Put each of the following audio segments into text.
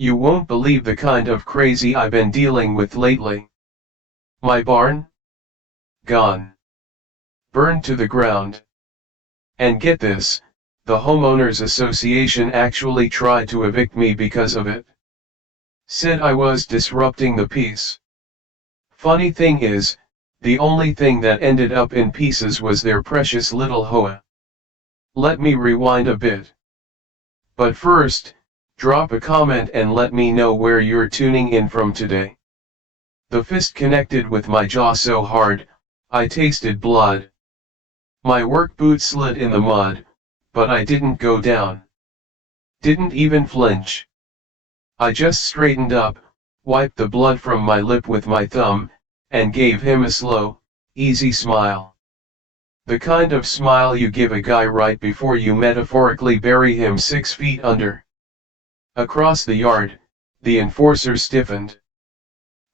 You won't believe the kind of crazy I've been dealing with lately. My barn? Gone. Burned to the ground. And get this, the homeowners association actually tried to evict me because of it. Said I was disrupting the peace. Funny thing is, the only thing that ended up in pieces was their precious little HOA. Let me rewind a bit. But first, drop a comment and let me know where you're tuning in from today. The fist connected with my jaw so hard, I tasted blood. My work boot slid in the mud, but I didn't go down. Didn't even flinch. I just straightened up, wiped the blood from my lip with my thumb, and gave him a slow, easy smile. The kind of smile you give a guy right before you metaphorically bury him 6 feet under. Across the yard, the enforcers stiffened.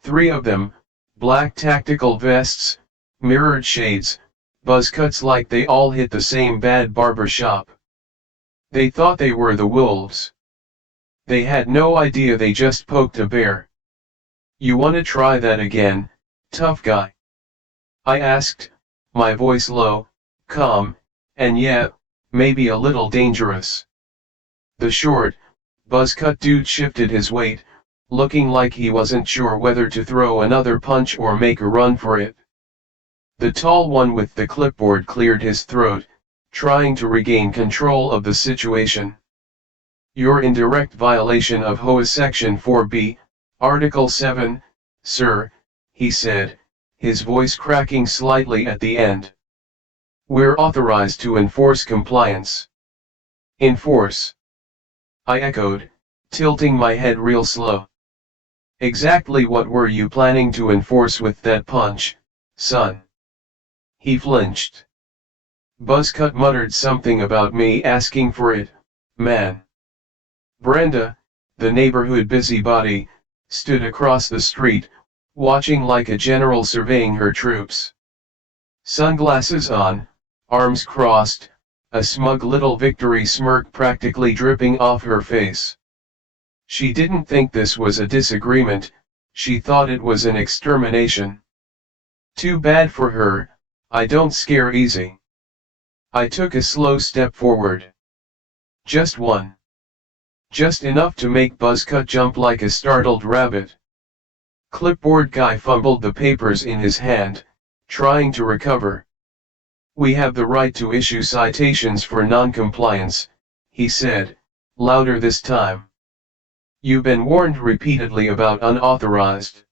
3 of them, black tactical vests, mirrored shades, buzz cuts like they all hit the same bad barber shop. They thought they were the wolves. They had no idea they just poked a bear. You wanna try that again, tough guy? I asked, my voice low, calm, and yet, maybe a little dangerous. The short, buzz-cut dude shifted his weight, looking like he wasn't sure whether to throw another punch or make a run for it. The tall one with the clipboard cleared his throat, trying to regain control of the situation. You're in direct violation of HOA Section 4B, Article 7, sir, he said, his voice cracking slightly at the end. We're authorized to enforce compliance. Enforce? I echoed, tilting my head real slow. Exactly what were you planning to enforce with that punch, son? He flinched. Buzzcut muttered something about me asking for it, man. Brenda, the neighborhood busybody, stood across the street, watching like a general surveying her troops. Sunglasses on, arms crossed, a smug little victory smirk practically dripping off her face. She didn't think this was a disagreement, she thought it was an extermination. Too bad for her, I don't scare easy. I took a slow step forward. Just one. Just enough to make Buzzcut jump like a startled rabbit. Clipboard guy fumbled the papers in his hand, trying to recover. We have the right to issue citations for non-compliance, he said, louder this time. You've been warned repeatedly about unauthorized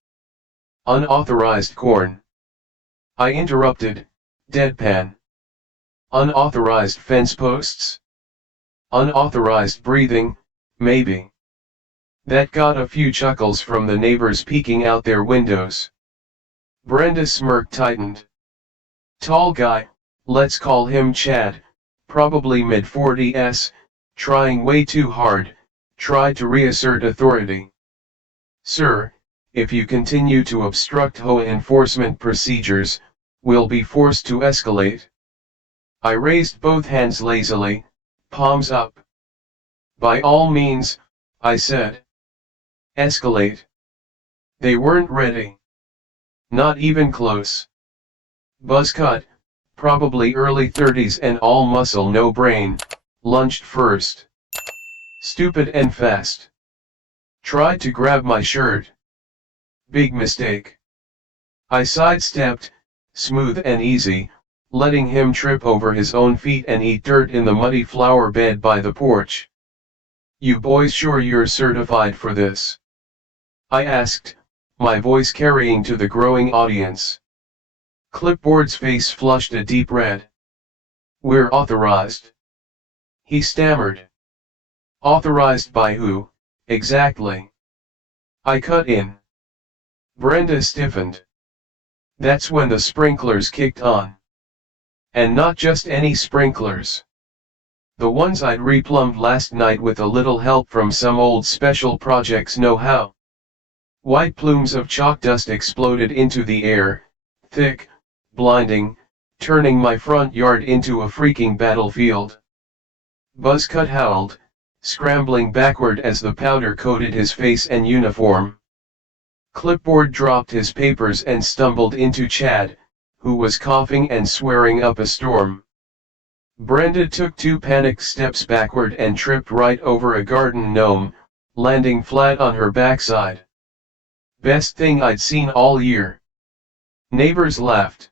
corn. I interrupted, deadpan. Unauthorized fence posts? Unauthorized breathing, maybe. That got a few chuckles from the neighbors peeking out their windows. Brenda's smirk tightened. Tall guy, let's call him Chad, probably mid-40s, trying way too hard, tried to reassert authority. Sir, if you continue to obstruct HOA enforcement procedures, we'll be forced to escalate. I raised both hands lazily, palms up. By all means, I said. Escalate. They weren't ready. Not even close. Buzzcut, probably early 30s and all muscle no brain, lunged first. Stupid and fast. Tried to grab my shirt. Big mistake. I sidestepped, smooth and easy, letting him trip over his own feet and eat dirt in the muddy flower bed by the porch. You boys sure you're certified for this? I asked, my voice carrying to the growing audience. Clipboard's face flushed a deep red. We're authorized. He stammered. Authorized by who, exactly? I cut in. Brenda stiffened. That's when the sprinklers kicked on. And not just any sprinklers. The ones I'd replumbed last night with a little help from some old special projects know-how. White plumes of chalk dust exploded into the air, thick, blinding, turning my front yard into a freaking battlefield. Buzzcut howled, scrambling backward as the powder coated his face and uniform. Clipboard dropped his papers and stumbled into Chad, who was coughing and swearing up a storm. Brenda took 2 panicked steps backward and tripped right over a garden gnome, landing flat on her backside. Best thing I'd seen all year. Neighbors laughed.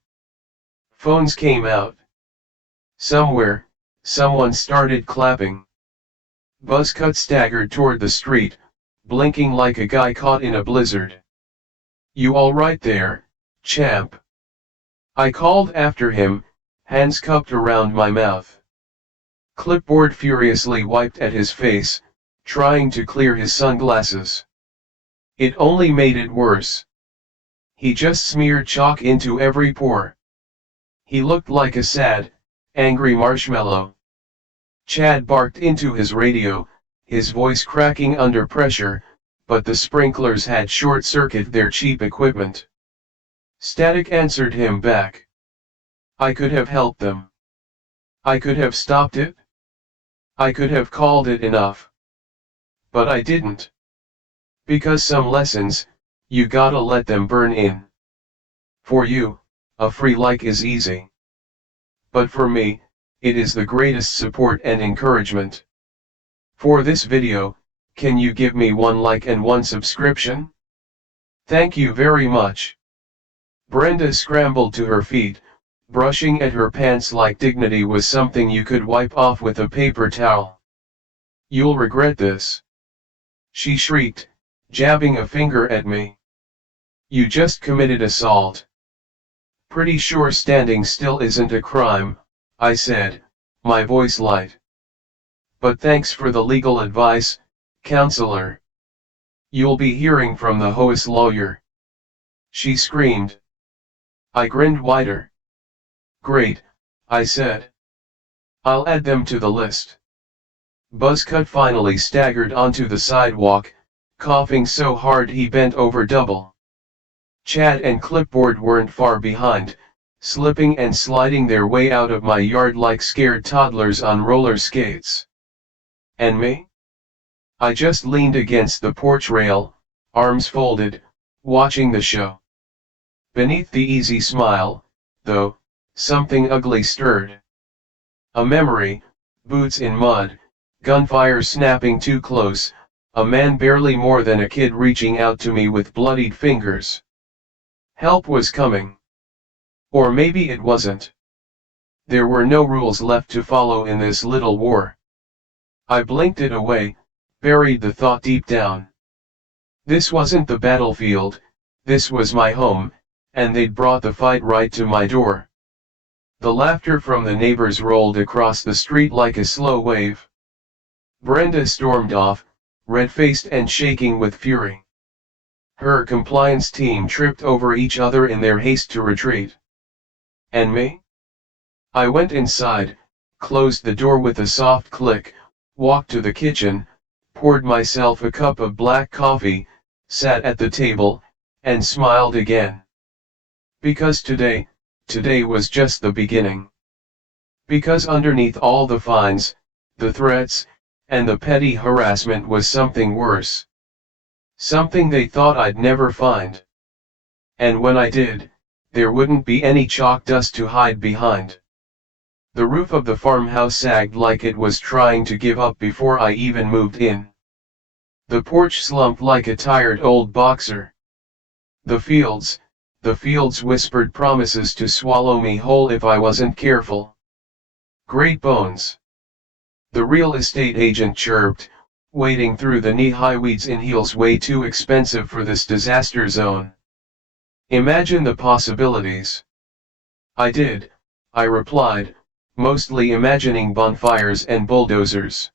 Phones came out. Somewhere, someone started clapping. Buzzcut staggered toward the street, blinking like a guy caught in a blizzard. "You all right there, champ?" I called after him, hands cupped around my mouth. Clipboard furiously wiped at his face, trying to clear his sunglasses. It only made it worse. He just smeared chalk into every pore. He looked like a sad, angry marshmallow. Chad barked into his radio, his voice cracking under pressure, but the sprinklers had short-circuited their cheap equipment. Static answered him back. I could have helped them. I could have stopped it. I could have called it enough. But I didn't. Because some lessons, you gotta let them burn in. For you, a free like is easy. But for me, it is the greatest support and encouragement. For this video, can you give me 1 like and 1 subscription? Thank you very much. Brenda scrambled to her feet, brushing at her pants like dignity was something you could wipe off with a paper towel. You'll regret this. She shrieked, jabbing a finger at me. You just committed assault. Pretty sure standing still isn't a crime, I said, my voice light. But thanks for the legal advice, counselor. You'll be hearing from the HOA's lawyer. She screamed. I grinned wider. Great, I said. I'll add them to the list. Buzzcut finally staggered onto the sidewalk, coughing so hard he bent over double. Chad and Clipboard weren't far behind, slipping and sliding their way out of my yard like scared toddlers on roller skates. And me? I just leaned against the porch rail, arms folded, watching the show. Beneath the easy smile, though, something ugly stirred. A memory, boots in mud, gunfire snapping too close, a man barely more than a kid reaching out to me with bloodied fingers. Help was coming. Or maybe it wasn't. There were no rules left to follow in this little war. I blinked it away, buried the thought deep down. This wasn't the battlefield, this was my home, and they'd brought the fight right to my door. The laughter from the neighbors rolled across the street like a slow wave. Brenda stormed off, red-faced and shaking with fury. Her compliance team tripped over each other in their haste to retreat. And me? I went inside, closed the door with a soft click, walked to the kitchen, poured myself a cup of black coffee, sat at the table, and smiled again. Because today was just the beginning. Because underneath all the fines, the threats, and the petty harassment was something worse. Something they thought I'd never find. And when I did, there wouldn't be any chalk dust to hide behind. The roof of the farmhouse sagged like it was trying to give up before I even moved in. The porch slumped like a tired old boxer. The fields whispered promises to swallow me whole if I wasn't careful. Great bones. The real estate agent chirped, wading through the knee-high weeds in heels way too expensive for this disaster zone. Imagine the possibilities. I did, I replied, mostly imagining bonfires and bulldozers.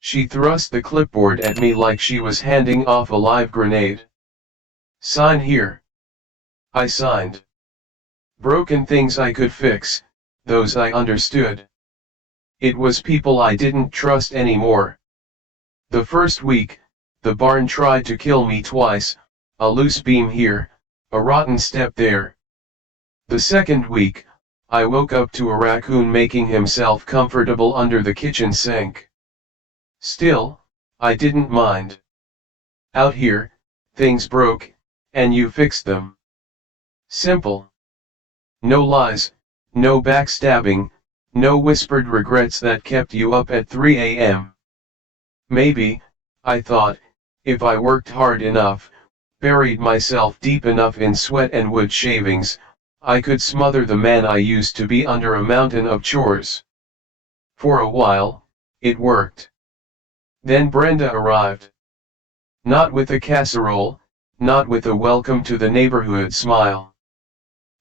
She thrust the clipboard at me like she was handing off a live grenade. Sign here. I signed. Broken things I could fix, those I understood. It was people I didn't trust anymore. The first week, the barn tried to kill me twice, a loose beam here, a rotten step there. The second week, I woke up to a raccoon making himself comfortable under the kitchen sink. Still, I didn't mind. Out here, things broke, and you fixed them. Simple. No lies, no backstabbing, no whispered regrets that kept you up at 3 a.m. Maybe, I thought, if I worked hard enough, buried myself deep enough in sweat and wood shavings, I could smother the man I used to be under a mountain of chores. For a while, it worked. Then Brenda arrived. Not with a casserole, not with a welcome to the neighborhood smile.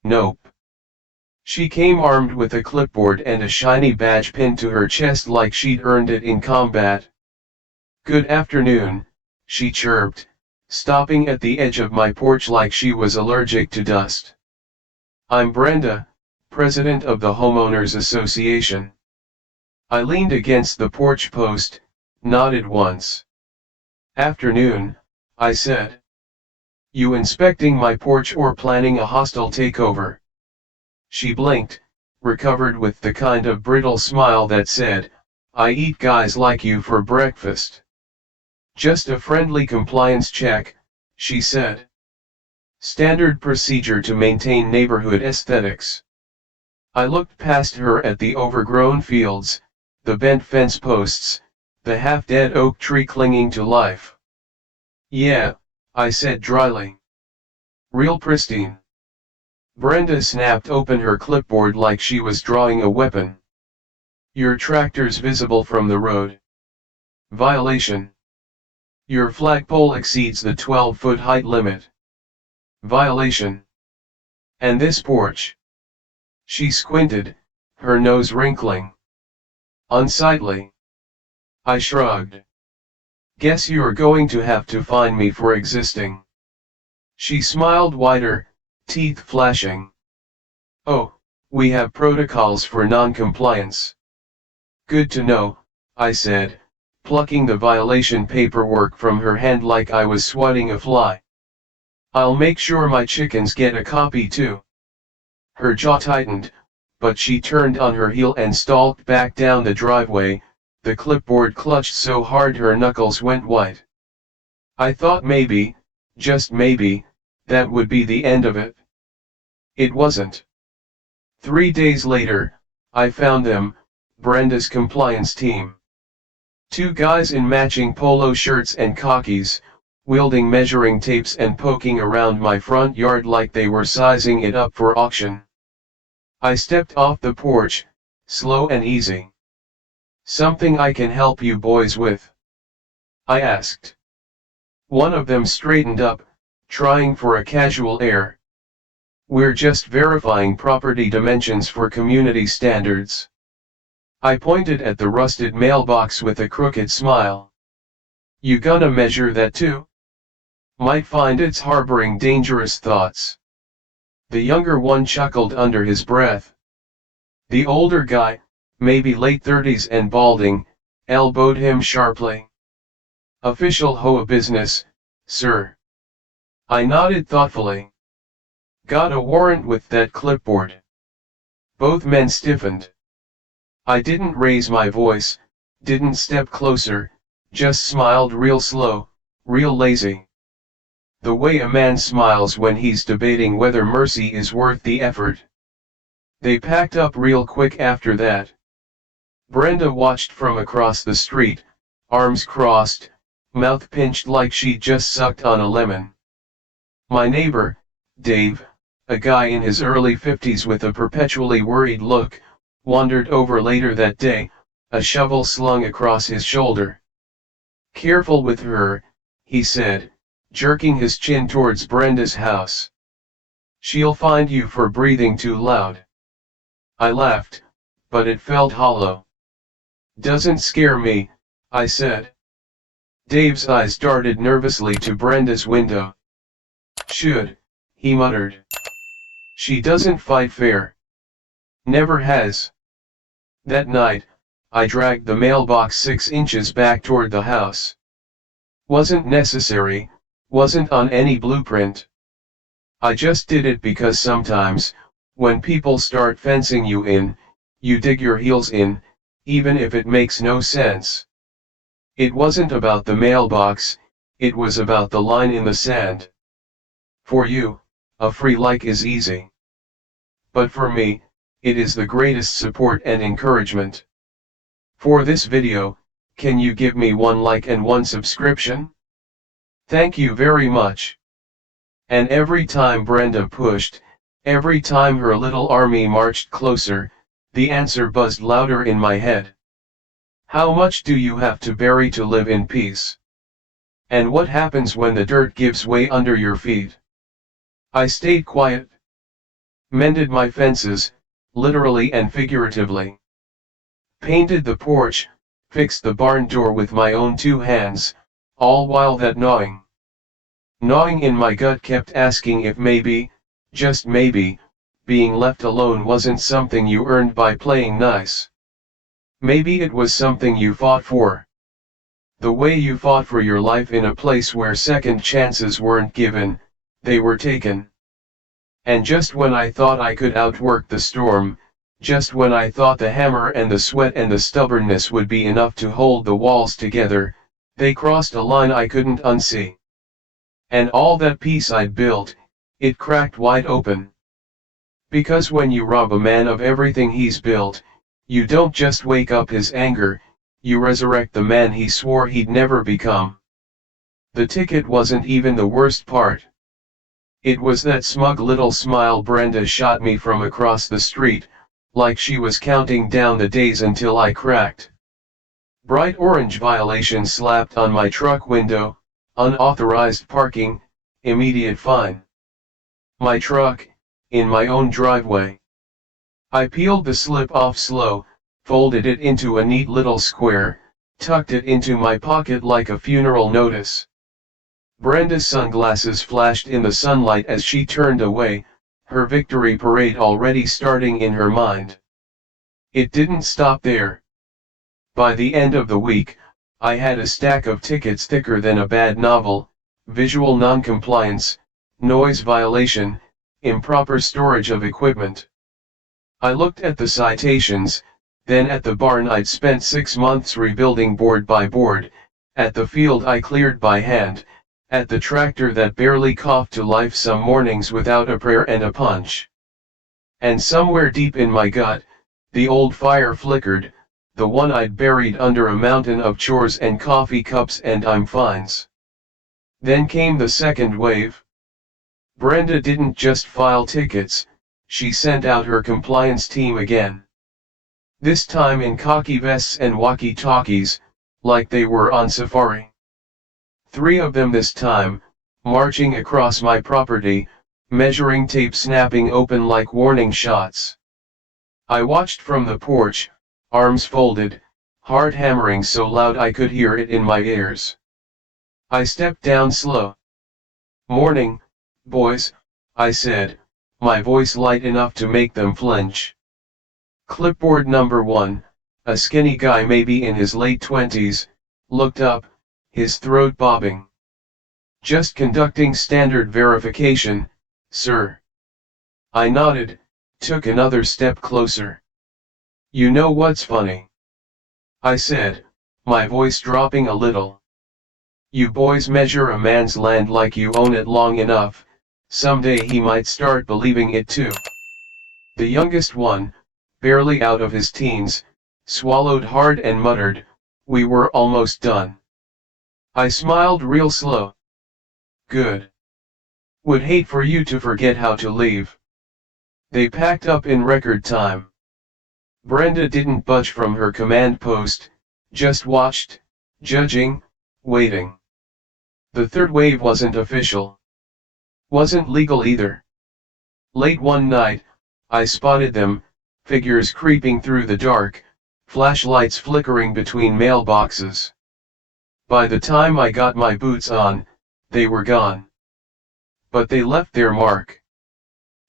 Nope. She came armed with a clipboard and a shiny badge pinned to her chest like she'd earned it in combat. "Good afternoon," she chirped, stopping at the edge of my porch like she was allergic to dust. "I'm Brenda, president of the Homeowners Association." I leaned against the porch post, nodded once. "Afternoon," I said. "You inspecting my porch or planning a hostile takeover?" She blinked, recovered with the kind of brittle smile that said, "I eat guys like you for breakfast." "Just a friendly compliance check," she said. "Standard procedure to maintain neighborhood aesthetics." I looked past her at the overgrown fields, the bent fence posts, the half-dead oak tree clinging to life. "Yeah," I said dryly. "Real pristine." Brenda snapped open her clipboard like she was drawing a weapon. "Your tractor's visible from the road. Violation. Your flagpole exceeds the 12-foot height limit. Violation. And this porch." She squinted, her nose wrinkling. "Unsightly." I shrugged. "Guess you're going to have to fine me for existing." She smiled wider, teeth flashing. "Oh, we have protocols for non-compliance." "Good to know," I said, plucking the violation paperwork from her hand like I was swatting a fly. "I'll make sure my chickens get a copy too." Her jaw tightened, but she turned on her heel and stalked back down the driveway, the clipboard clutched so hard her knuckles went white. I thought maybe, just maybe, that would be the end of it. It wasn't. 3 days later, I found them, Brenda's compliance team. 2 guys in matching polo shirts and khakis, wielding measuring tapes and poking around my front yard like they were sizing it up for auction. I stepped off the porch, slow and easy. "Something I can help you boys with?" I asked. One of them straightened up, trying for a casual air. "We're just verifying property dimensions for community standards." I pointed at the rusted mailbox with a crooked smile. "You gonna measure that too? Might find it's harboring dangerous thoughts." The younger one chuckled under his breath. The older guy, maybe late 30s and balding, elbowed him sharply. "Official HOA business, sir." I nodded thoughtfully. "Got a warrant with that clipboard?" Both men stiffened. I didn't raise my voice, didn't step closer, just smiled real slow, real lazy. The way a man smiles when he's debating whether mercy is worth the effort. They packed up real quick after that. Brenda watched from across the street, arms crossed, mouth pinched like she'd just sucked on a lemon. My neighbor, Dave, a guy in his early 50s with a perpetually worried look, wandered over later that day, a shovel slung across his shoulder. "Careful with her," he said, jerking his chin towards Brenda's house. "She'll find you for breathing too loud." I laughed, but it felt hollow. "Doesn't scare me," I said. Dave's eyes darted nervously to Brenda's window. "Should," he muttered. "She doesn't fight fair. Never has." That night, I dragged the mailbox 6 inches back toward the house. Wasn't necessary, wasn't on any blueprint. I just did it because sometimes, when people start fencing you in, you dig your heels in, even if it makes no sense. It wasn't about the mailbox, it was about the line in the sand. For you, a free like is easy. But for me, it is the greatest support and encouragement. For this video, can you give me 1 like and 1 subscription? Thank you very much. And every time Brenda pushed, every time her little army marched closer, the answer buzzed louder in my head. How much do you have to bury to live in peace? And what happens when the dirt gives way under your feet? I stayed quiet. Mended my fences, literally and figuratively. Painted the porch, fixed the barn door with my own 2 hands, all while that gnawing in my gut kept asking if maybe, just maybe, being left alone wasn't something you earned by playing nice. Maybe it was something you fought for. The way you fought for your life in a place where second chances weren't given, they were taken. And just when I thought I could outwork the storm, just when I thought the hammer and the sweat and the stubbornness would be enough to hold the walls together, they crossed a line I couldn't unsee. And all that peace I'd built, it cracked wide open. Because when you rob a man of everything he's built, you don't just wake up his anger, you resurrect the man he swore he'd never become. The ticket wasn't even the worst part. It was that smug little smile Brenda shot me from across the street, like she was counting down the days until I cracked. Bright orange violation slapped on my truck window, unauthorized parking, immediate fine. My truck, in my own driveway. I peeled the slip off slow, folded it into a neat little square, tucked it into my pocket like a funeral notice. Brenda's sunglasses flashed in the sunlight as she turned away, her victory parade already starting in her mind. It didn't stop there. By the end of the week, I had a stack of tickets thicker than a bad novel: visual noncompliance, noise violation, improper storage of equipment. I looked at the citations, then at the barn I'd spent 6 months rebuilding board by board, at the field I cleared by hand, at the tractor that barely coughed to life some mornings without a prayer and a punch. And somewhere deep in my gut, the old fire flickered, the one I'd buried under a mountain of chores and coffee cups and I'm fines. Then came the second wave. Brenda didn't just file tickets, she sent out her compliance team again. This time in khaki vests and walkie-talkies, like they were on safari. 3 of them this time, marching across my property, measuring tape snapping open like warning shots. I watched from the porch, arms folded, heart hammering so loud I could hear it in my ears. I stepped down slow. "Morning, boys," I said, my voice light enough to make them flinch. Clipboard number 1, a skinny guy maybe in his late 20s, looked up, his throat bobbing. "Just conducting standard verification, sir." I nodded, took another step closer. "You know what's funny?" I said, my voice dropping a little. "You boys measure a man's land like you own it long enough, someday he might start believing it too." The youngest one, barely out of his teens, swallowed hard and muttered, "We were almost done." I smiled real slow. "Good. Would hate for you to forget how to leave." They packed up in record time. Brenda didn't budge from her command post, just watched, judging, waiting. The third wave wasn't official. Wasn't legal either. Late one night, I spotted them, figures creeping through the dark, flashlights flickering between mailboxes. By the time I got my boots on, they were gone. But they left their mark.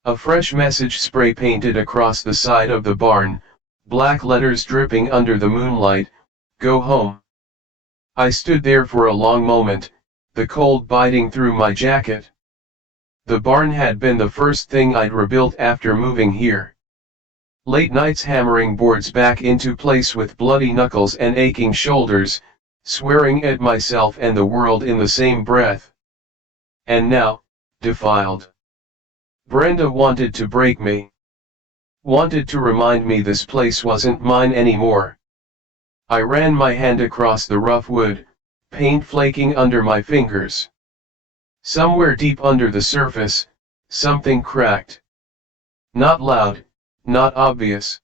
A fresh message spray painted across the side of the barn, black letters dripping under the moonlight: "Go home." I stood there for a long moment, the cold biting through my jacket. The barn had been the first thing I'd rebuilt after moving here. Late nights hammering boards back into place with bloody knuckles and aching shoulders, swearing at myself and the world in the same breath. And now, defiled. Brenda wanted to break me. Wanted to remind me this place wasn't mine anymore. I ran my hand across the rough wood, paint flaking under my fingers. Somewhere deep under the surface, something cracked. Not loud, not obvious.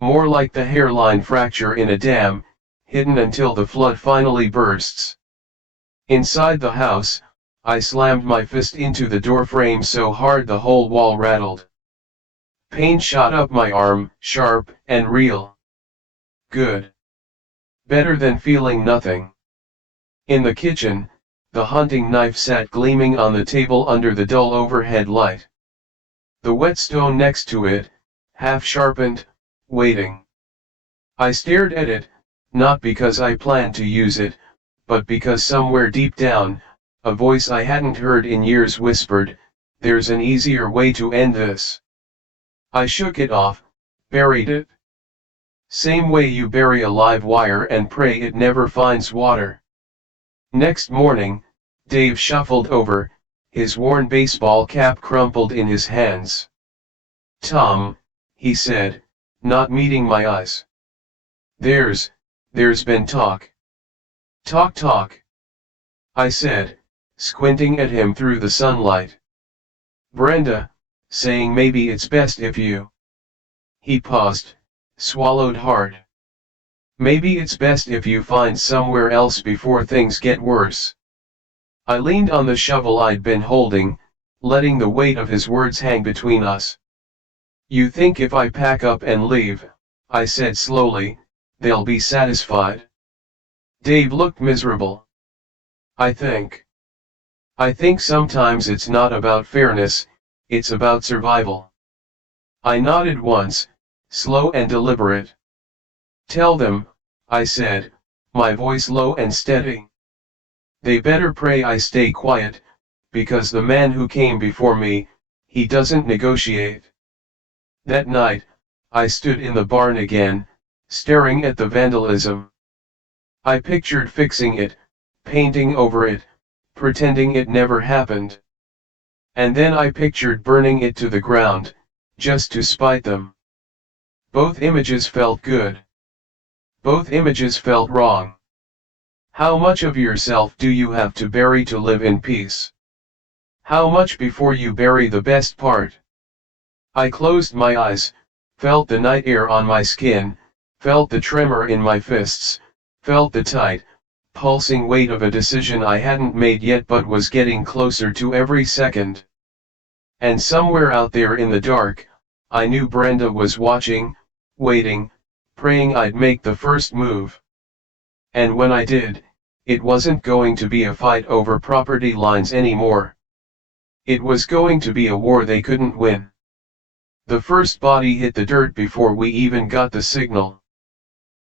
More like the hairline fracture in a dam, hidden until the flood finally bursts. Inside the house, I slammed my fist into the door frame so hard the whole wall rattled. Pain shot up my arm, sharp and real. Good. Better than feeling nothing. In the kitchen, the hunting knife sat gleaming on the table under the dull overhead light. The whetstone next to it, half sharpened, waiting. I stared at it, not because I planned to use it, but because somewhere deep down, a voice I hadn't heard in years whispered, "There's an easier way to end this." I shook it off, buried it. Same way you bury a live wire and pray it never finds water. Next morning, Dave shuffled over, his worn baseball cap crumpled in his hands. "Tom," he said, not meeting my eyes. There's been talk." Talk. I said, squinting at him through the sunlight. "Brenda, saying maybe it's best if you." He paused, swallowed hard. "Maybe it's best if you find somewhere else before things get worse." I leaned on the shovel I'd been holding, letting the weight of his words hang between us. "You think if I pack up and leave," I said slowly, "they'll be satisfied?" Dave looked miserable. I think sometimes it's not about fairness, it's about survival." I nodded once, slow and deliberate. "Tell them," I said, my voice low and steady. "They better pray I stay quiet, because the man who came before me, he doesn't negotiate." That night, I stood in the barn again, staring at the vandalism. I pictured fixing it, painting over it, pretending it never happened. And then I pictured burning it to the ground, just to spite them. Both images felt good. Both images felt wrong. How much of yourself do you have to bury to live in peace? How much before you bury the best part? I closed my eyes, felt the night air on my skin, felt the tremor in my fists, felt the tight, pulsing weight of a decision I hadn't made yet but was getting closer to every second. And somewhere out there in the dark, I knew Brenda was watching, waiting, praying I'd make the first move. And when I did, it wasn't going to be a fight over property lines anymore. It was going to be a war they couldn't win. The first body hit the dirt before we even got the signal.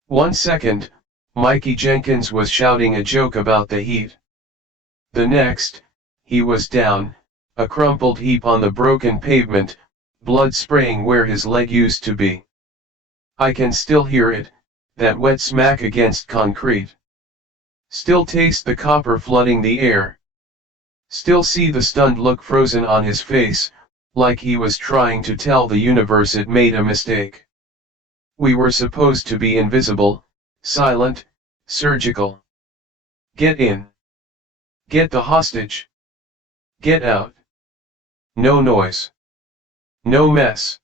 1 second, Mikey Jenkins was shouting a joke about the heat. The next, he was down, a crumpled heap on the broken pavement, blood spraying where his leg used to be. I can still hear it, that wet smack against concrete. Still taste the copper flooding the air. Still see the stunned look frozen on his face, like he was trying to tell the universe it made a mistake. We were supposed to be invisible, silent, surgical. Get in. Get the hostage. Get out. No noise. No mess.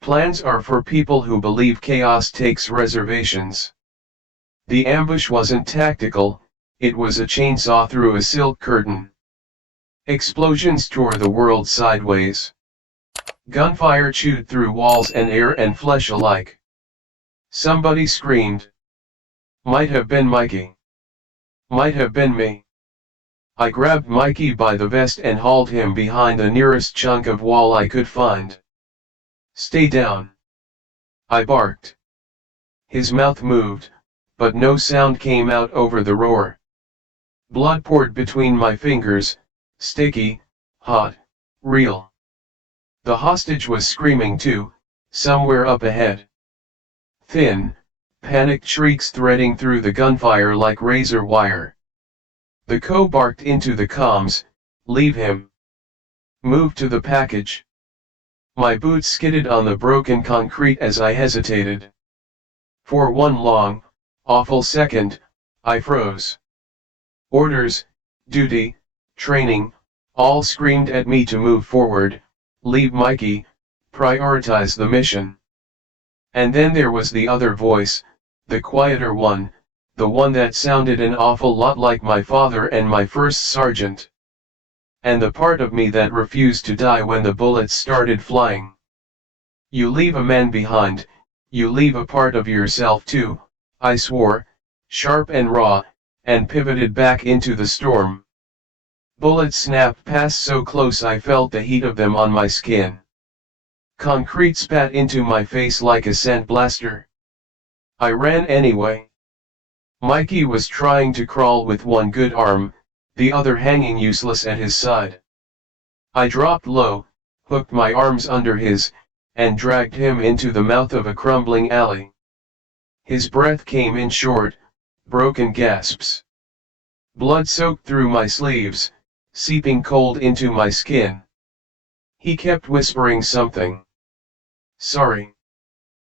Plans are for people who believe chaos takes reservations. The ambush wasn't tactical, it was a chainsaw through a silk curtain. Explosions tore the world sideways. Gunfire chewed through walls and air and flesh alike. Somebody screamed. Might have been Mikey. Might have been me. I grabbed Mikey by the vest and hauled him behind the nearest chunk of wall I could find. "Stay down," I barked. His mouth moved, but no sound came out over the roar. Blood poured between my fingers, sticky, hot, real. The hostage was screaming too, somewhere up ahead. Thin, panicked shrieks threading through the gunfire like razor wire. The co barked into the comms, "Leave him. Move to the package." My boots skidded on the broken concrete as I hesitated. For one long, awful second, I froze. Orders, duty, training, all screamed at me to move forward, leave Mikey, prioritize the mission. And then there was the other voice, the quieter one, the one that sounded an awful lot like my father and my first sergeant. And the part of me that refused to die when the bullets started flying. "You leave a man behind, you leave a part of yourself too," I swore, sharp and raw, and pivoted back into the storm. Bullets snapped past so close I felt the heat of them on my skin. Concrete spat into my face like a sandblaster. I ran anyway. Mikey was trying to crawl with one good arm, the other hanging useless at his side. I dropped low, hooked my arms under his, and dragged him into the mouth of a crumbling alley. His breath came in short, broken gasps. Blood soaked through my sleeves, seeping cold into my skin. He kept whispering something. "Sorry.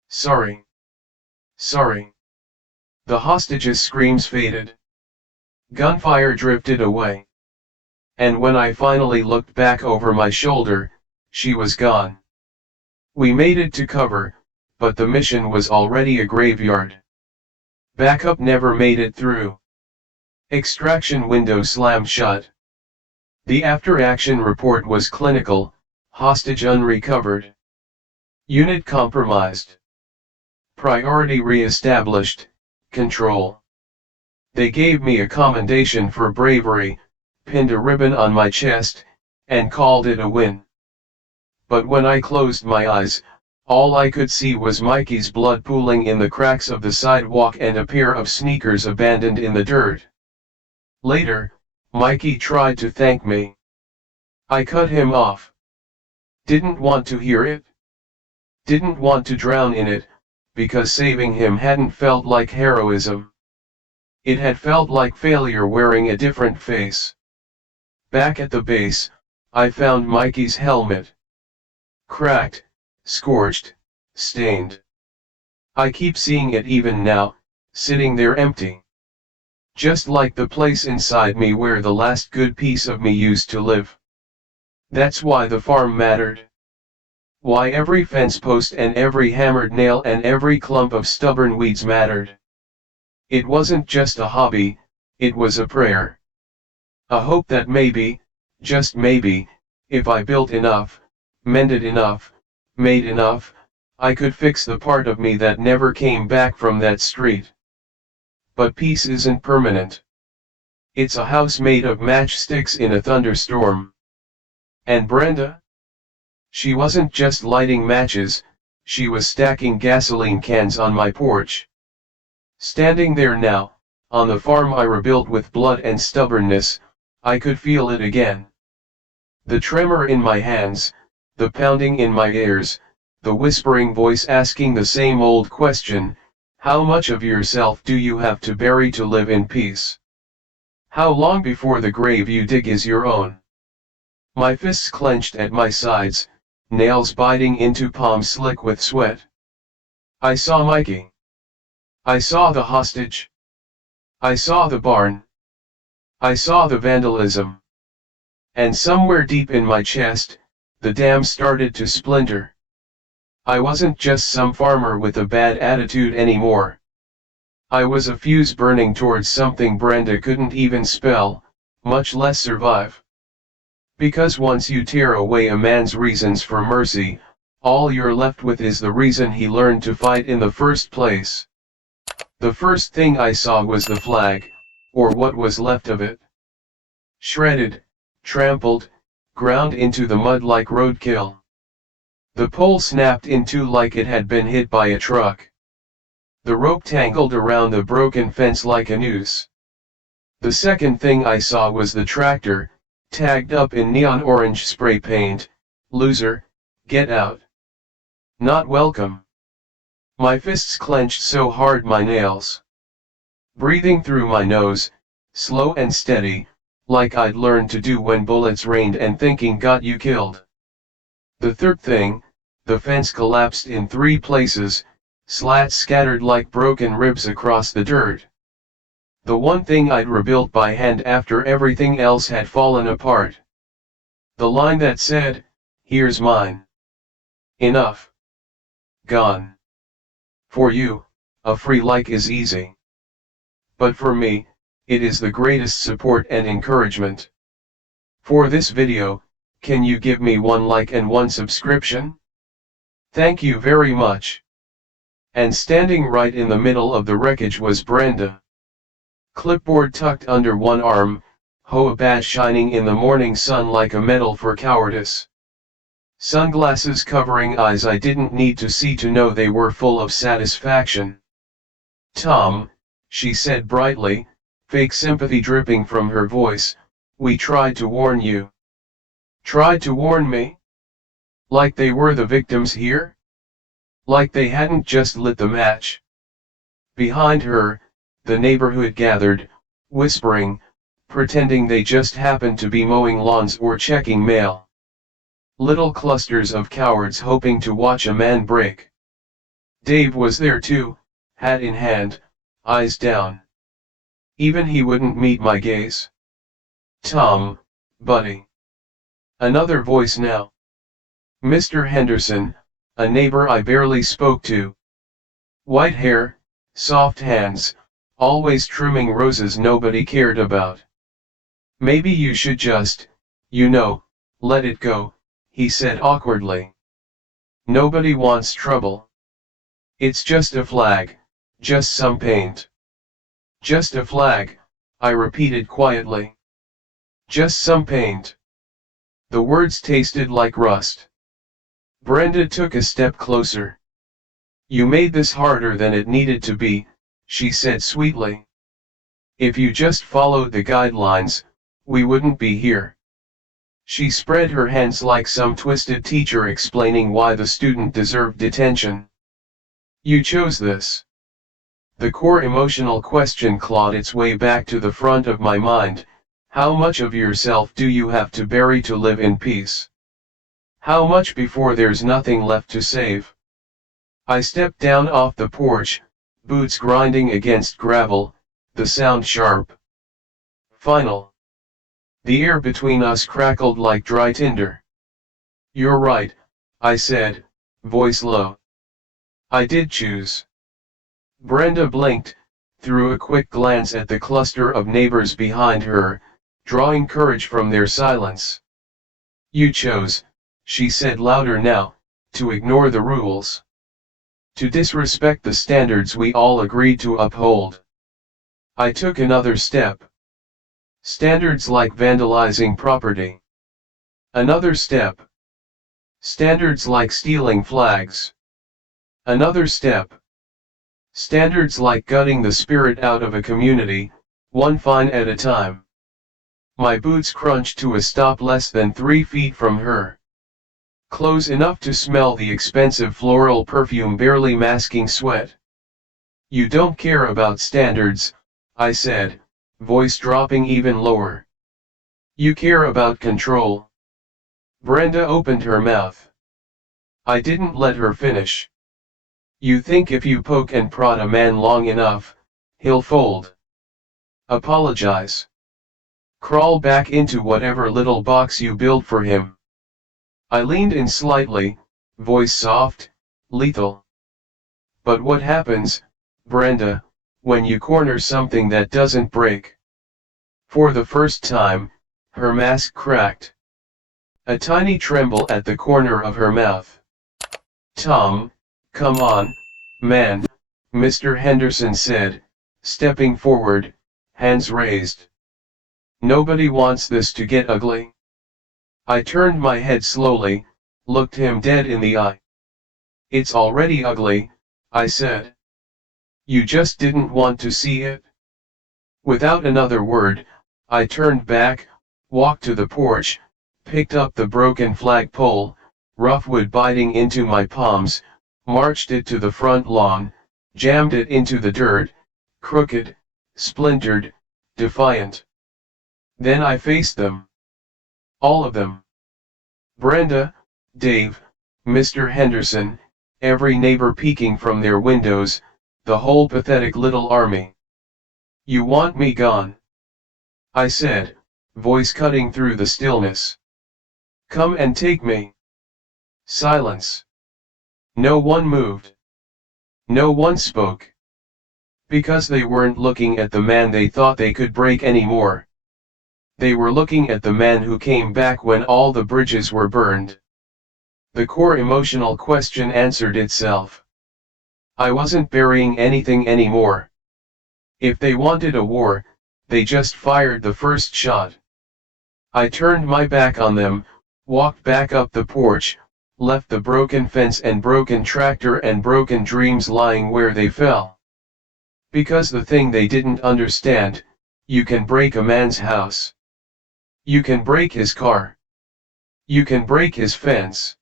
Sorry. Sorry." The hostage's screams faded. Gunfire drifted away. And when I finally looked back over my shoulder, she was gone. We made it to cover, but the mission was already a graveyard. Backup never made it through. Extraction window slammed shut. The after-action report was clinical, hostage unrecovered. Unit compromised. Priority re-established, control. They gave me a commendation for bravery, pinned a ribbon on my chest, and called it a win. But when I closed my eyes, all I could see was Mikey's blood pooling in the cracks of the sidewalk and a pair of sneakers abandoned in the dirt. Later, Mikey tried to thank me. I cut him off. Didn't want to hear it. Didn't want to drown in it, because saving him hadn't felt like heroism. It had felt like failure wearing a different face. Back at the base, I found Mikey's helmet. Cracked, scorched, stained. I keep seeing it even now, sitting there empty. Just like the place inside me where the last good piece of me used to live. That's why the farm mattered. Why every fence post and every hammered nail and every clump of stubborn weeds mattered. It wasn't just a hobby, it was a prayer. A hope that maybe, just maybe, if I built enough, mended enough, made enough, I could fix the part of me that never came back from that street. But peace isn't permanent. It's a house made of matchsticks in a thunderstorm. And Brenda? She wasn't just lighting matches, she was stacking gasoline cans on my porch. Standing there now, on the farm I rebuilt with blood and stubbornness, I could feel it again. The tremor in my hands, the pounding in my ears, the whispering voice asking the same old question, how much of yourself do you have to bury to live in peace? How long before the grave you dig is your own? My fists clenched at my sides, nails biting into palms slick with sweat. I saw Mikey. I saw the hostage. I saw the barn. I saw the vandalism. And somewhere deep in my chest, the dam started to splinter. I wasn't just some farmer with a bad attitude anymore. I was a fuse burning towards something Brenda couldn't even spell, much less survive. Because once you tear away a man's reasons for mercy, all you're left with is the reason he learned to fight in the first place. The first thing I saw was the flag, or what was left of it. Shredded, trampled, ground into the mud like roadkill. The pole snapped in two like it had been hit by a truck. The rope tangled around the broken fence like a noose. The second thing I saw was the tractor, tagged up in neon orange spray paint, "Loser, get out. Not welcome." My fists clenched so hard my nails. Breathing through my nose, slow and steady, like I'd learned to do when bullets rained and thinking got you killed. The third thing, the fence collapsed in 3 places, slats scattered like broken ribs across the dirt. The one thing I'd rebuilt by hand after everything else had fallen apart. The line that said, "Here's mine. Enough. Gone. For you, a free like is easy. But for me, it is the greatest support and encouragement. For this video, can you give me 1 like and 1 subscription? Thank you very much." And standing right in the middle of the wreckage was Brenda. Clipboard tucked under one arm, HOA badge shining in the morning sun like a medal for cowardice. Sunglasses covering eyes I didn't need to see to know they were full of satisfaction. "Tom," she said brightly, fake sympathy dripping from her voice, "we tried to warn you." "Tried to warn me? Like they were the victims here? Like they hadn't just lit the match?" Behind her, the neighborhood gathered, whispering, pretending they just happened to be mowing lawns or checking mail. Little clusters of cowards hoping to watch a man break. Dave was there too, hat in hand, eyes down. Even he wouldn't meet my gaze. "Tom, buddy." Another voice now. Mr. Henderson, a neighbor I barely spoke to. White hair, soft hands, always trimming roses nobody cared about. "Maybe you should just, let it go," he said awkwardly. "Nobody wants trouble. It's just a flag, just some paint." "Just a flag," I repeated quietly. "Just some paint." The words tasted like rust. Brenda took a step closer. "You made this harder than it needed to be," she said sweetly. "If you just followed the guidelines, we wouldn't be here." She spread her hands like some twisted teacher explaining why the student deserved detention. "You chose this." The core emotional question clawed its way back to the front of my mind. How much of yourself do you have to bury to live in peace? How much before there's nothing left to save? I stepped down off the porch, boots grinding against gravel, the sound sharp. Final. The air between us crackled like dry tinder. "You're right," I said, voice low. "I did choose." Brenda blinked, threw a quick glance at the cluster of neighbors behind her, drawing courage from their silence. "You chose," she said louder now, "to ignore the rules. To disrespect the standards we all agreed to uphold." I took another step. Standards like vandalizing property. Another step. Standards like stealing flags. Another step. Standards like gutting the spirit out of a community, one fine at a time. My boots crunched to a stop less than 3 feet from her. Close enough to smell the expensive floral perfume barely masking sweat. "You don't care about standards," I said, voice dropping even lower. "You care about control." Brenda opened her mouth. I didn't let her finish. "You think if you poke and prod a man long enough, he'll fold. Apologize. Crawl back into whatever little box you build for him." I leaned in slightly, voice soft, lethal. "But what happens, Brenda, when you corner something that doesn't break?" For the first time, her mask cracked. A tiny tremble at the corner of her mouth. "Tom, come on, man," Mr. Henderson said, stepping forward, hands raised. "Nobody wants this to get ugly." I turned my head slowly, looked him dead in the eye. "It's already ugly," I said. "You just didn't want to see it." Without another word, I turned back, walked to the porch, picked up the broken flagpole, rough wood biting into my palms, marched it to the front lawn, jammed it into the dirt, crooked, splintered, defiant. Then I faced them. All of them. Brenda, Dave, Mr. Henderson, every neighbor peeking from their windows, the whole pathetic little army. "You want me gone?" I said, voice cutting through the stillness. "Come and take me." Silence. No one moved. No one spoke. Because they weren't looking at the man they thought they could break anymore. They were looking at the man who came back when all the bridges were burned. The core emotional question answered itself. I wasn't burying anything anymore. If they wanted a war, they just fired the first shot. I turned my back on them, walked back up the porch, left the broken fence and broken tractor and broken dreams lying where they fell. Because the thing they didn't understand, you can break a man's house. You can break his car. You can break his fence.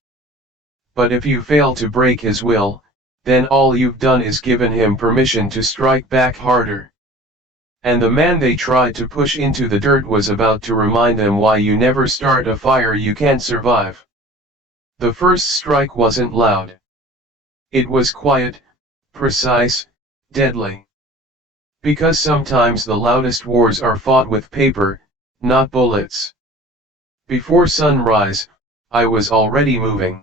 But if you fail to break his will, then all you've done is given him permission to strike back harder. And the man they tried to push into the dirt was about to remind them why you never start a fire you can't survive. The first strike wasn't loud. It was quiet, precise, deadly. Because sometimes the loudest wars are fought with paper, not bullets. Before sunrise, I was already moving.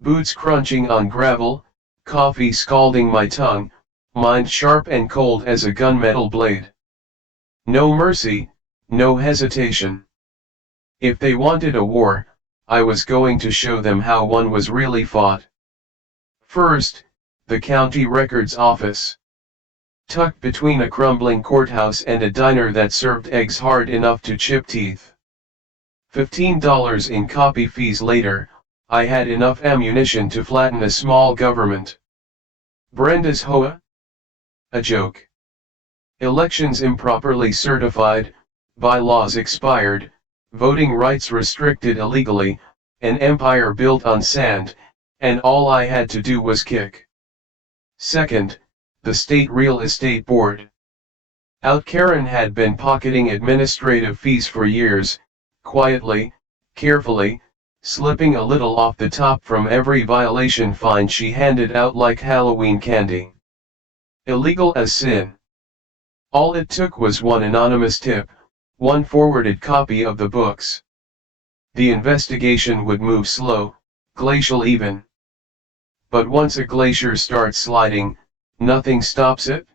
Boots crunching on gravel, coffee scalding my tongue, mind sharp and cold as a gunmetal blade. No mercy, no hesitation. If they wanted a war, I was going to show them how one was really fought. First, the county records office. Tucked between a crumbling courthouse and a diner that served eggs hard enough to chip teeth. $15 in copy fees later, I had enough ammunition to flatten a small government. Brenda's HOA? A joke. Elections improperly certified, bylaws expired, voting rights restricted illegally, an empire built on sand, and all I had to do was kick. Second, the State Real Estate Board. Karen had been pocketing administrative fees for years, quietly, carefully, slipping a little off the top from every violation fine she handed out like Halloween candy. Illegal as sin. All it took was one anonymous tip, one forwarded copy of the books. The investigation would move slow, glacial even. But once a glacier starts sliding, nothing stops it.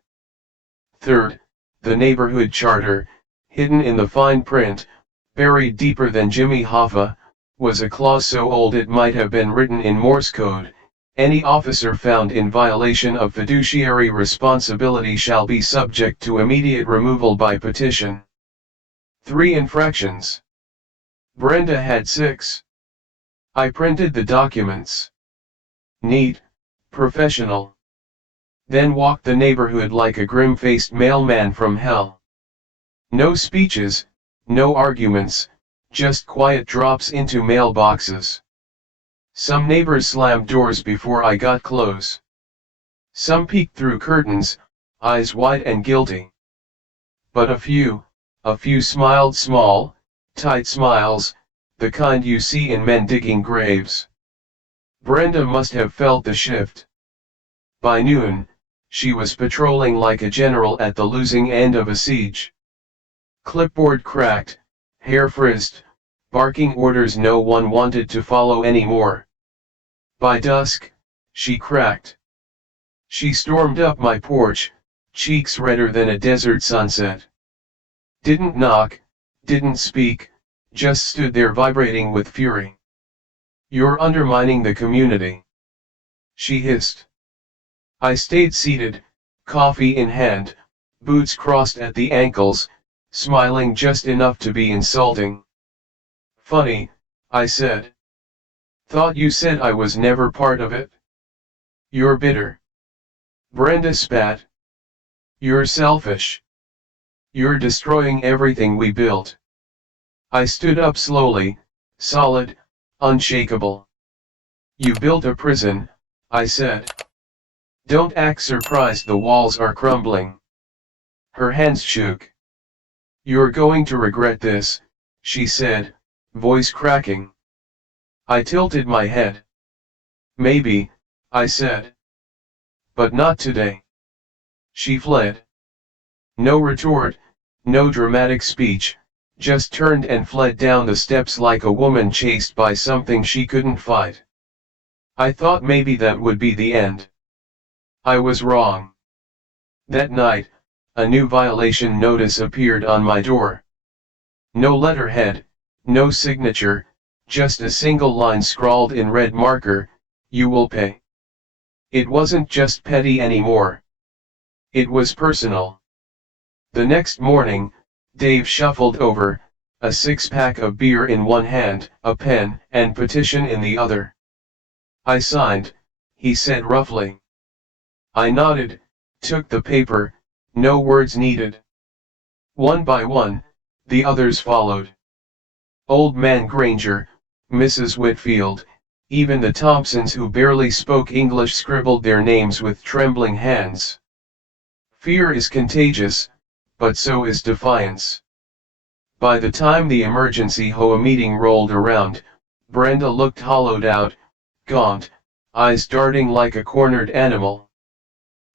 Third, the neighborhood charter, hidden in the fine print, buried deeper than Jimmy Hoffa, was a clause so old it might have been written in Morse code. Any officer found in violation of fiduciary responsibility shall be subject to immediate removal by petition. 3 infractions. Brenda had 6. I printed the documents. Neat, professional. Then walked the neighborhood like a grim-faced mailman from hell. No speeches, no arguments, just quiet drops into mailboxes. Some neighbors slammed doors before I got close. Some peeked through curtains, eyes wide and guilty. But a few smiled small, tight smiles, the kind you see in men digging graves. Brenda must have felt the shift. By noon, she was patrolling like a general at the losing end of a siege. Clipboard cracked, hair frizzed, barking orders no one wanted to follow anymore. By dusk, she cracked. She stormed up my porch, cheeks redder than a desert sunset. Didn't knock, didn't speak, just stood there vibrating with fury. "You're undermining the community," she hissed. I stayed seated, coffee in hand, boots crossed at the ankles, smiling just enough to be insulting. "Funny," I said. "Thought you said I was never part of it." "You're bitter." Brenda spat. "You're selfish. You're destroying everything we built." I stood up slowly, solid, unshakable. "You built a prison, I said. Don't act surprised, the walls are crumbling. Her hands shook. You're going to regret this, she said, voice cracking. I tilted my head. Maybe, I said. But not today. She fled. No retort, no dramatic speech, just turned and fled down the steps like a woman chased by something she couldn't fight. I thought maybe that would be the end. I was wrong. That night, a new violation notice appeared on my door. No letterhead, no signature, just a single line scrawled in red marker, "You will pay." It wasn't just petty anymore. It was personal. The next morning, Dave shuffled over, a six-pack of beer in one hand, a pen and petition in the other. I signed, he said roughly. I nodded, took the paper, no words needed. One by one, the others followed. Old Man Granger, Mrs. Whitfield, even the Thompsons who barely spoke English scribbled their names with trembling hands. Fear is contagious, but so is defiance. By the time the emergency HOA meeting rolled around, Brenda looked hollowed out, gaunt, eyes darting like a cornered animal.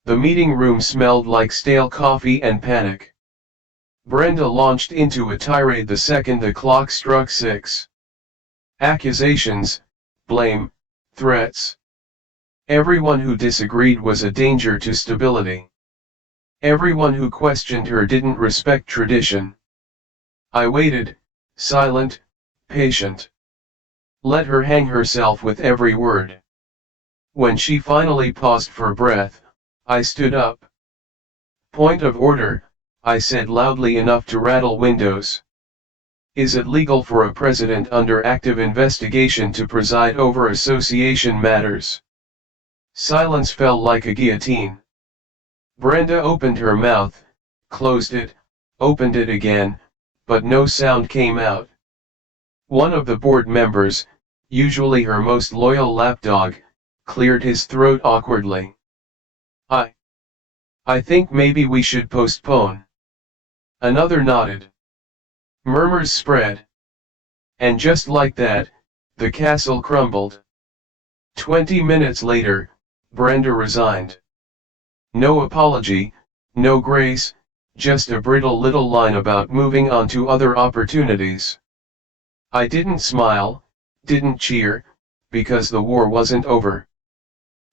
The meeting room smelled like stale coffee and panic. Brenda launched into a tirade the second the clock struck 6. Accusations, blame, threats. Everyone who disagreed was a danger to stability. Everyone who questioned her didn't respect tradition. I waited, silent, patient. Let her hang herself with every word. When she finally paused for breath, I stood up. Point of order, I said loudly enough to rattle windows. Is it legal for a president under active investigation to preside over association matters? Silence fell like a guillotine. Brenda opened her mouth, closed it, opened it again, but no sound came out. One of the board members, usually her most loyal lapdog, cleared his throat awkwardly. I think maybe we should postpone. Another nodded. Murmurs spread. And just like that, the castle crumbled. 20 minutes later, Brenda resigned. No apology, no grace, just a brittle little line about moving on to other opportunities. I didn't smile, didn't cheer, because the war wasn't over.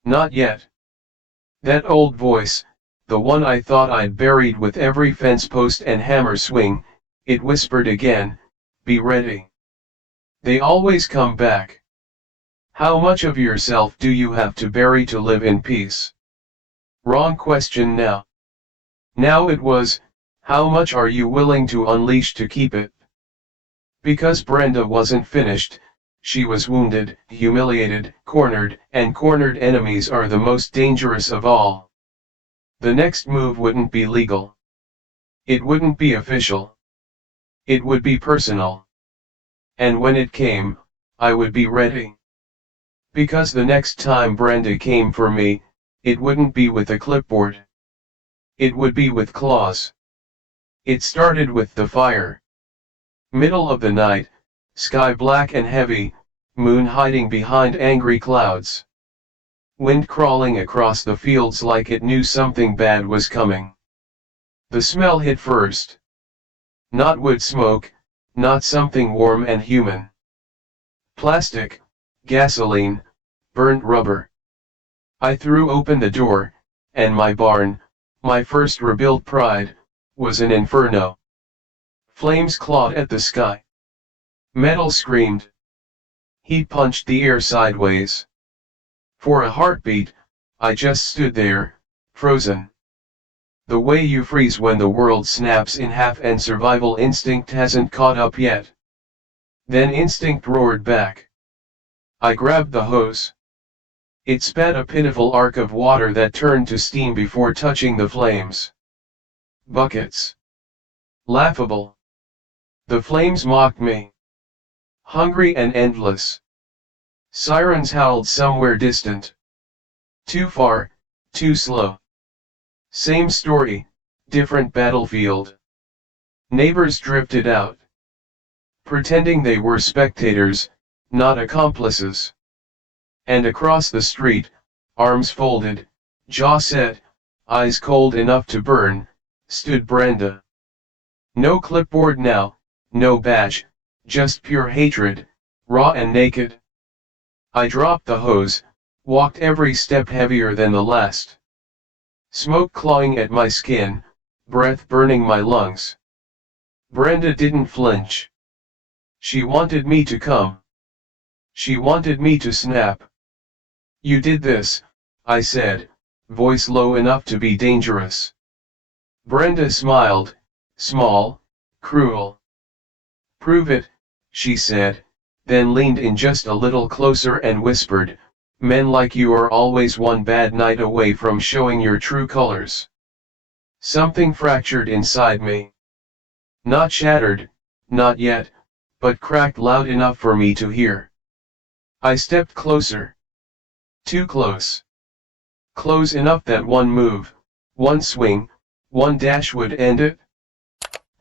Not yet. That old voice, the one I thought I'd buried with every fence post and hammer swing, it whispered again, be ready. They always come back. How much of yourself do you have to bury to live in peace? Wrong question now. Now it was, how much are you willing to unleash to keep it? Because Brenda wasn't finished, she was wounded, humiliated, cornered, and cornered enemies are the most dangerous of all. The next move wouldn't be legal. It wouldn't be official. It would be personal. And when it came, I would be ready. Because the next time Brenda came for me, it wouldn't be with a clipboard. It would be with claws. It started with the fire. Middle of the night, sky black and heavy, moon hiding behind angry clouds. Wind crawling across the fields like it knew something bad was coming. The smell hit first. Not wood smoke, not something warm and human. Plastic, gasoline, burnt rubber. I threw open the door, and my barn, my first rebuilt pride, was an inferno. Flames clawed at the sky. Metal screamed. Heat punched the air sideways. For a heartbeat, I just stood there, frozen. The way you freeze when the world snaps in half and survival instinct hasn't caught up yet. Then instinct roared back. I grabbed the hose. It spat a pitiful arc of water that turned to steam before touching the flames. Buckets. Laughable. The flames mocked me. Hungry and endless. Sirens howled somewhere distant. Too far, too slow. Same story, different battlefield. Neighbors drifted out, pretending they were spectators, not accomplices. And across the street, arms folded, jaw set, eyes cold enough to burn, stood Brenda. No clipboard now, no badge, just pure hatred, raw and naked. I dropped the hose, walked every step heavier than the last. Smoke clawing at my skin, breath burning my lungs. Brenda didn't flinch. She wanted me to come. She wanted me to snap. You did this, I said, voice low enough to be dangerous. Brenda smiled, small, cruel. Prove it, she said, then leaned in just a little closer and whispered, men like you are always one bad night away from showing your true colors. Something fractured inside me. Not shattered, not yet, but cracked loud enough for me to hear. I stepped closer. Too close. Close enough that one move, one swing, one dash would end it.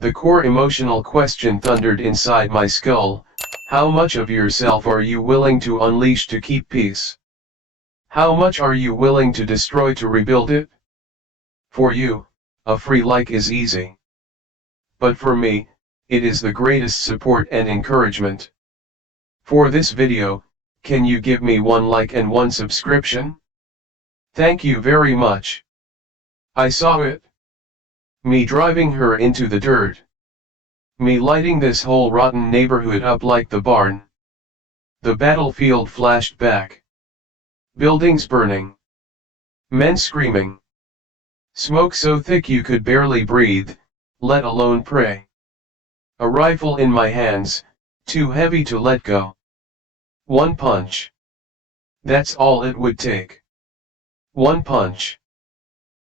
The core emotional question thundered inside my skull, how much of yourself are you willing to unleash to keep peace? How much are you willing to destroy to rebuild it? For you, a free like is easy. But for me, it is the greatest support and encouragement. For this video, can you give me one like and one subscription? Thank you very much. I saw it. Me driving her into the dirt. Me lighting this whole rotten neighborhood up like the barn. The battlefield flashed back. Buildings burning. Men screaming. Smoke so thick you could barely breathe, let alone pray. A rifle in my hands, too heavy to let go. One punch. That's all it would take. One punch.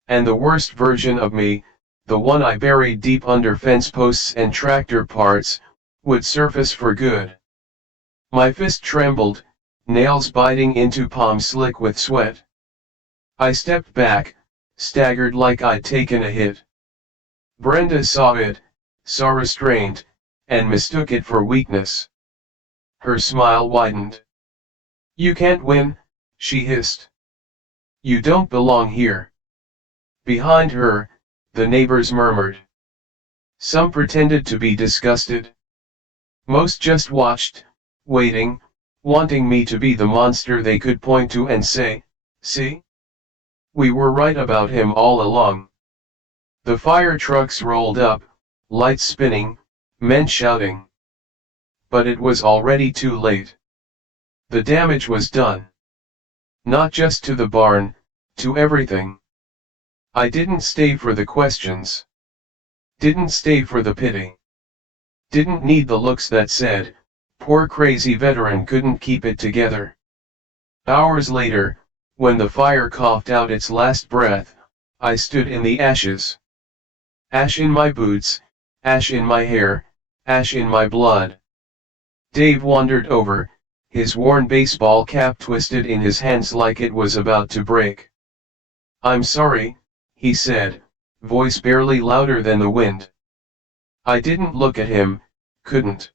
And the worst version of me, the one I buried deep under fence posts and tractor parts, would surface for good. My fist trembled, nails biting into palms slick with sweat. I stepped back, staggered like I'd taken a hit. Brenda saw it, saw restraint, and mistook it for weakness. Her smile widened. You can't win, she hissed. You don't belong here. Behind her, the neighbors murmured. Some pretended to be disgusted. Most just watched, waiting, wanting me to be the monster they could point to and say, see? We were right about him all along. The fire trucks rolled up, lights spinning, men shouting. But it was already too late. The damage was done. Not just to the barn, to everything. I didn't stay for the questions. Didn't stay for the pity. Didn't need the looks that said, poor crazy veteran couldn't keep it together. Hours later, when the fire coughed out its last breath, I stood in the ashes. Ash in my boots, ash in my hair, ash in my blood. Dave wandered over, his worn baseball cap twisted in his hands like it was about to break. I'm sorry, he said, voice barely louder than the wind. I didn't look at him, couldn't.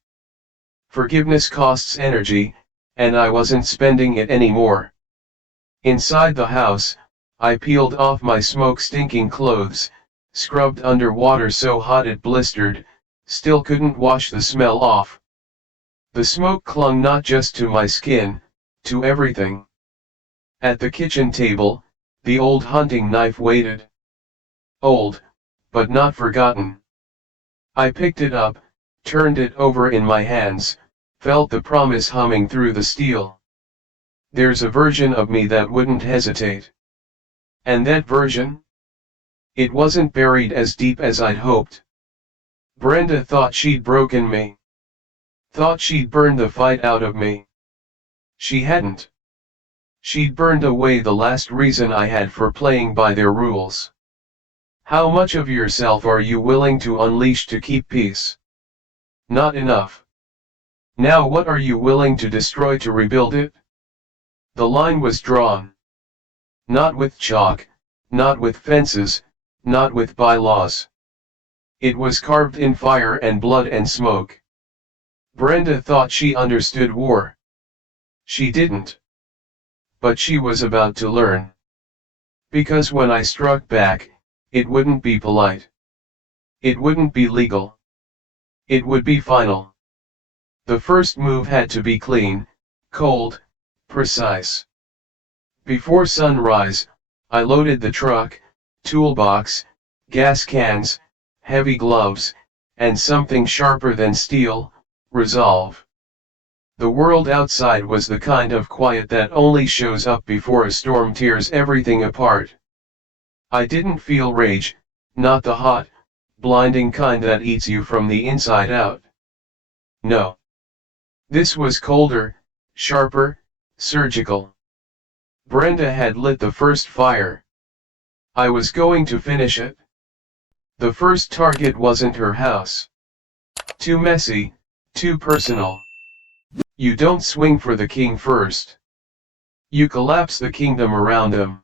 Forgiveness costs energy, and I wasn't spending it anymore. Inside the house, I peeled off my smoke-stinking clothes, scrubbed under water so hot it blistered, still couldn't wash the smell off. The smoke clung not just to my skin, to everything. At the kitchen table, the old hunting knife waited. Old, but not forgotten. I picked it up, turned it over in my hands, felt the promise humming through the steel. There's a version of me that wouldn't hesitate. And that version? It wasn't buried as deep as I'd hoped. Brenda thought she'd broken me. Thought she'd burned the fight out of me. She hadn't. She'd burned away the last reason I had for playing by their rules. How much of yourself are you willing to unleash to keep peace? Not enough. Now what are you willing to destroy to rebuild it? The line was drawn. Not with chalk, not with fences, not with bylaws. It was carved in fire and blood and smoke. Brenda thought she understood war. She didn't. But she was about to learn. Because when I struck back, it wouldn't be polite. It wouldn't be legal. It would be final. The first move had to be clean, cold, precise. Before sunrise, I loaded the truck, toolbox, gas cans, heavy gloves, and something sharper than steel, resolve. The world outside was the kind of quiet that only shows up before a storm tears everything apart. I didn't feel rage, not the hot, blinding kind that eats you from the inside out. No. This was colder, sharper, surgical. Brenda had lit the first fire. I was going to finish it. The first target wasn't her house. Too messy, too personal. You don't swing for the king first. You collapse the kingdom around him.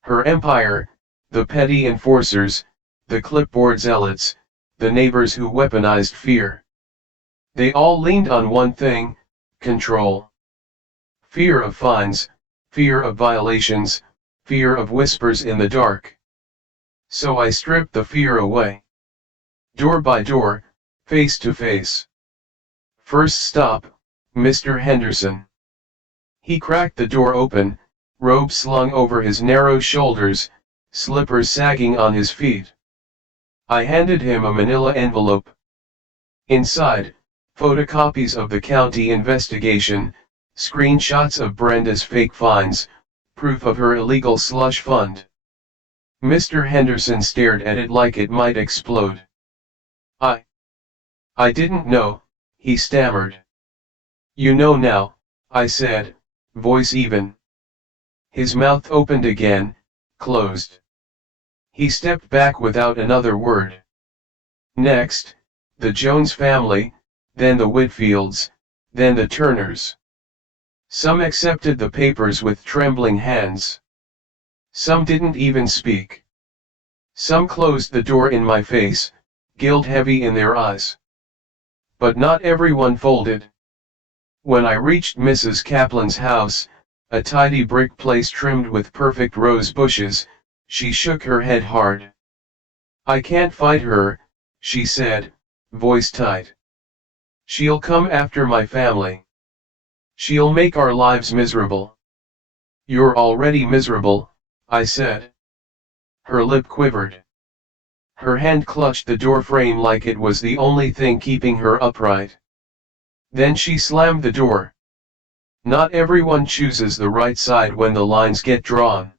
Her empire, the petty enforcers, the clipboard zealots, the neighbors who weaponized fear. They all leaned on one thing: control. Fear of fines, fear of violations, fear of whispers in the dark. So I stripped the fear away. Door by door, face to face. First stop, Mr. Henderson. He cracked the door open, robe slung over his narrow shoulders, slippers sagging on his feet. I handed him a manila envelope. Inside, photocopies of the county investigation, screenshots of Brenda's fake fines, proof of her illegal slush fund. Mr. Henderson stared at it like it might explode. I didn't know, he stammered. You know now, I said, voice even. His mouth opened again, closed. He stepped back without another word. Next, the Jones family, then the Whitfields, then the Turners. Some accepted the papers with trembling hands. Some didn't even speak. Some closed the door in my face, guilt heavy in their eyes. But not everyone folded. When I reached Mrs. Kaplan's house, a tidy brick place trimmed with perfect rose bushes, she shook her head hard. I can't fight her, she said, voice tight. She'll come after my family. She'll make our lives miserable. You're already miserable, I said. Her lip quivered. Her hand clutched the door frame like it was the only thing keeping her upright. Then she slammed the door. Not everyone chooses the right side when the lines get drawn.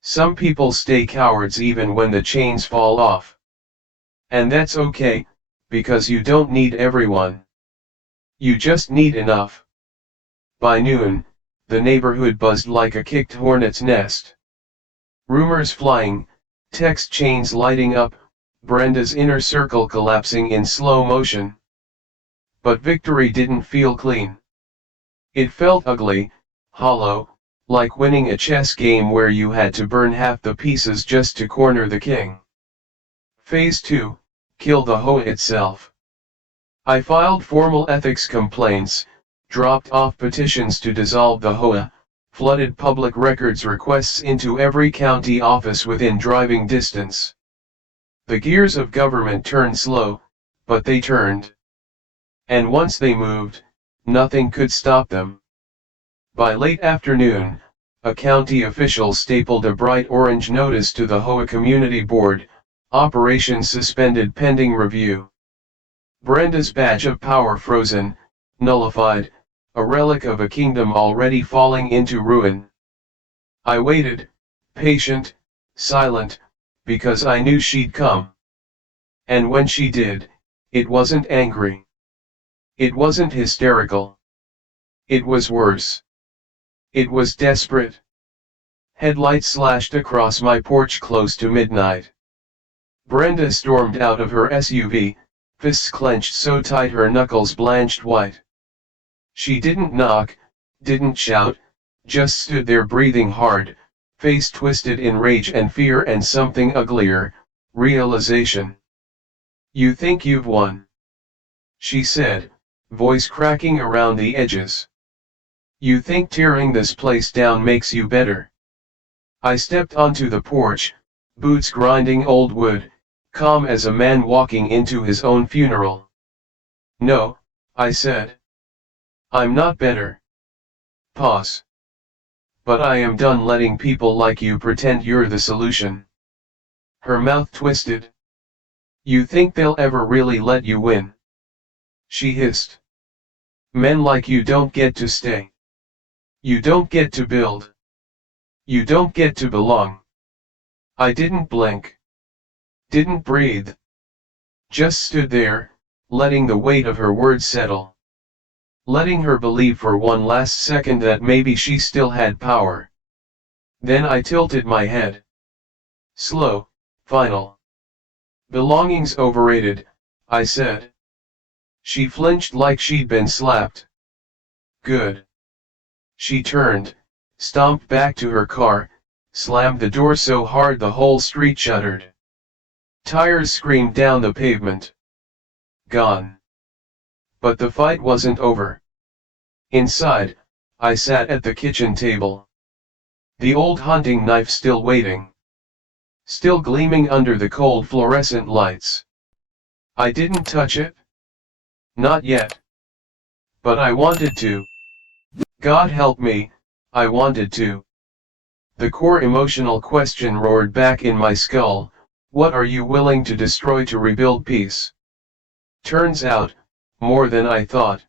Some people stay cowards even when the chains fall off. And that's okay, because you don't need everyone. You just need enough. By noon, the neighborhood buzzed like a kicked hornet's nest. Rumors flying, text chains lighting up, Brenda's inner circle collapsing in slow motion. But victory didn't feel clean. It felt ugly, hollow, like winning a chess game where you had to burn half the pieces just to corner the king. Phase 2, kill the HOA itself. I filed formal ethics complaints, dropped off petitions to dissolve the HOA, flooded public records requests into every county office within driving distance. The gears of government turned slow, but they turned. And once they moved, nothing could stop them. By late afternoon, a county official stapled a bright orange notice to the HOA Community Board, operation suspended pending review. Brenda's badge of power frozen, nullified, a relic of a kingdom already falling into ruin. I waited, patient, silent, because I knew she'd come. And when she did, it wasn't angry. It wasn't hysterical. It was worse. It was desperate. Headlights slashed across my porch close to midnight. Brenda stormed out of her SUV, fists clenched so tight her knuckles blanched white. She didn't knock, didn't shout, just stood there breathing hard, face twisted in rage and fear and something uglier, realization. "You think you've won," she said, voice cracking around the edges. "You think tearing this place down makes you better." I stepped onto the porch, boots grinding old wood, calm as a man walking into his own funeral. "No," I said. "I'm not better." Pause. "But I am done letting people like you pretend you're the solution." Her mouth twisted. "You think they'll ever really let you win?" she hissed. "Men like you don't get to stay. You don't get to build. You don't get to belong." I didn't blink. Didn't breathe. Just stood there, letting the weight of her words settle. Letting her believe for one last second that maybe she still had power. Then I tilted my head. "Slow, final. Belonging's overrated," I said. She flinched like she'd been slapped. "Good." She turned, stomped back to her car, slammed the door so hard the whole street shuddered. Tires screamed down the pavement. Gone. But the fight wasn't over. Inside, I sat at the kitchen table. The old hunting knife still waiting. Still gleaming under the cold fluorescent lights. I didn't touch it. Not yet. But I wanted to. God help me, I wanted to. The core emotional question roared back in my skull: what are you willing to destroy to rebuild peace? Turns out, more than I thought.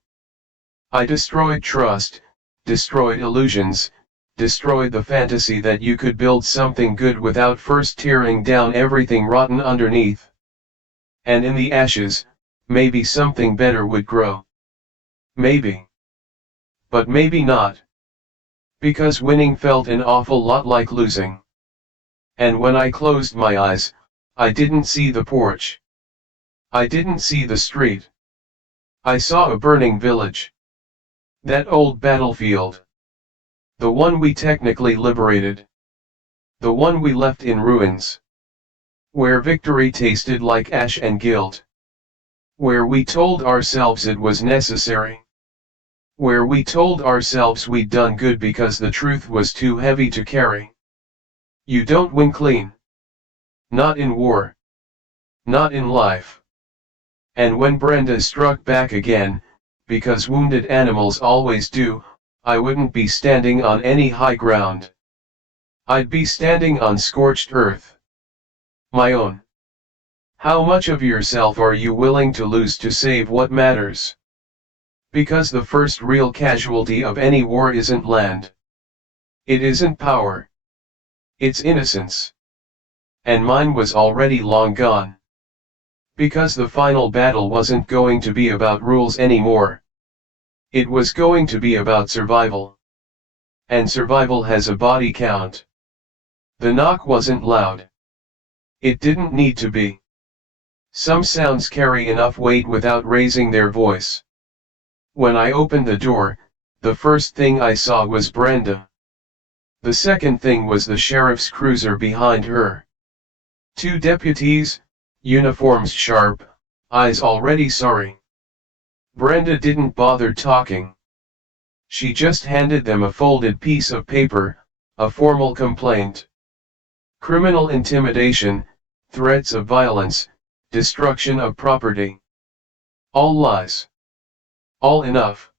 I destroyed trust, destroyed illusions, destroyed the fantasy that you could build something good without first tearing down everything rotten underneath. And in the ashes, maybe something better would grow. Maybe. But maybe not. Because winning felt an awful lot like losing. And when I closed my eyes, I didn't see the porch. I didn't see the street. I saw a burning village. That old battlefield. The one we technically liberated. The one we left in ruins. Where victory tasted like ash and guilt. Where we told ourselves it was necessary. Where we told ourselves we'd done good because the truth was too heavy to carry. You don't win clean. Not in war. Not in life. And when Brenda struck back again, because wounded animals always do, I wouldn't be standing on any high ground. I'd be standing on scorched earth. My own. How much of yourself are you willing to lose to save what matters? Because the first real casualty of any war isn't land. It isn't power. It's innocence. And mine was already long gone. Because the final battle wasn't going to be about rules anymore. It was going to be about survival. And survival has a body count. The knock wasn't loud. It didn't need to be. Some sounds carry enough weight without raising their voice. When I opened the door, the first thing I saw was Brenda. The second thing was the sheriff's cruiser behind her. Two deputies, uniforms sharp, eyes already sorry. Brenda didn't bother talking. She just handed them a folded piece of paper, a formal complaint. Criminal intimidation, threats of violence, destruction of property. All lies. All enough.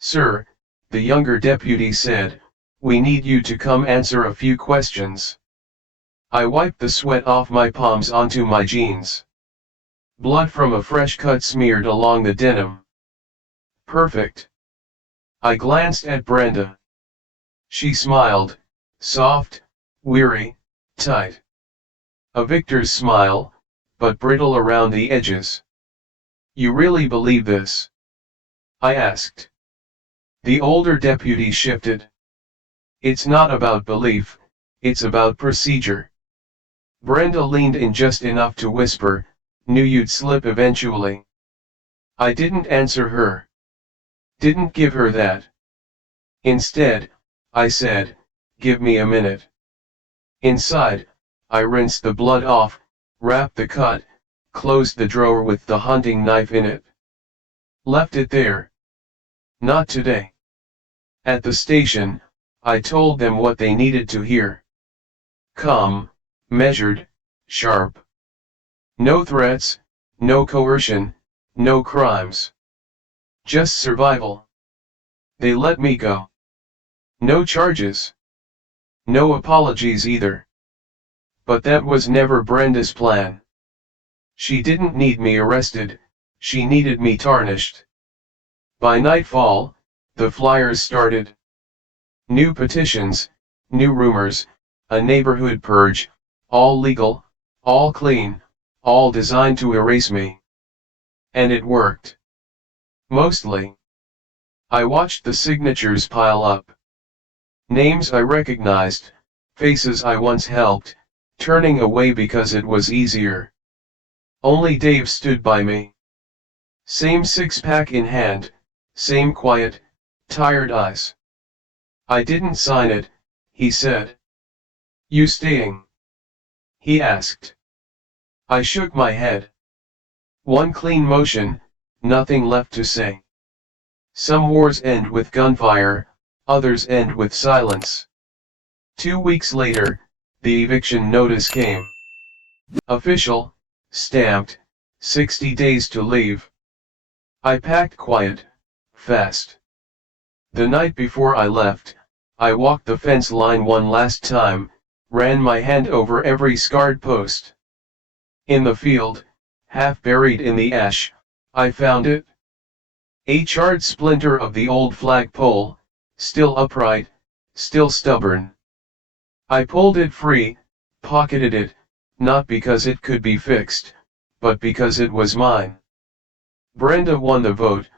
"Sir," the younger deputy said, "we need you to come answer a few questions." I wiped the sweat off my palms onto my jeans. Blood from a fresh cut smeared along the denim. Perfect. I glanced at Brenda. She smiled, soft, weary, tight. A victor's smile, but brittle around the edges. "You really believe this?" I asked. The older deputy shifted. "It's not about belief, it's about procedure." Brenda leaned in just enough to whisper, "Knew you'd slip eventually." I didn't answer her. Didn't give her that. Instead, I said, "Give me a minute." Inside, I rinsed the blood off, wrapped the cut, closed the drawer with the hunting knife in it. Left it there. Not today. At the station, I told them what they needed to hear. Calm, measured, sharp. No threats, no coercion, no crimes. Just survival. They let me go. No charges. No apologies either. But that was never Brenda's plan. She didn't need me arrested, she needed me tarnished. By nightfall, the flyers started. New petitions, new rumors, a neighborhood purge, all legal, all clean, all designed to erase me. And it worked. Mostly. I watched the signatures pile up. Names I recognized, faces I once helped, turning away because it was easier. Only Dave stood by me. Same six-pack in hand, same quiet, tired eyes. I didn't sign it, he said. You staying? He asked. I shook my head. One clean motion, nothing left to say. Some wars end with gunfire, others end with silence. 2 weeks later, the eviction notice came. Official, stamped, 60 days to leave. I packed quiet, fast. The night before I left, I walked the fence line one last time, ran my hand over every scarred post. In the field, half buried in the ash, I found it. A charred splinter of the old flagpole, still upright, still stubborn. I pulled it free, pocketed it, not because it could be fixed, but because it was mine. Brenda won the vote,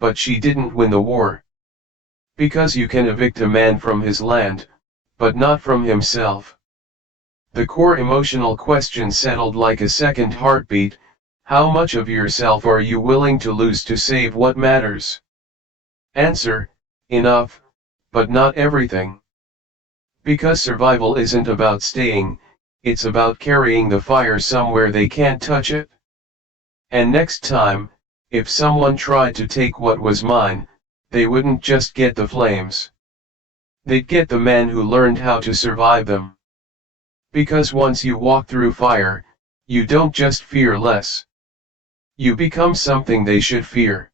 but she didn't win the war. Because you can evict a man from his land, but not from himself. The core emotional question settled like a second heartbeat: how much of yourself are you willing to lose to save what matters? Answer: enough, but not everything. Because survival isn't about staying, it's about carrying the fire somewhere they can't touch it. And next time, if someone tried to take what was mine, they wouldn't just get the flames. They'd get the man who learned how to survive them. Because once you walk through fire, you don't just fear less. You become something they should fear.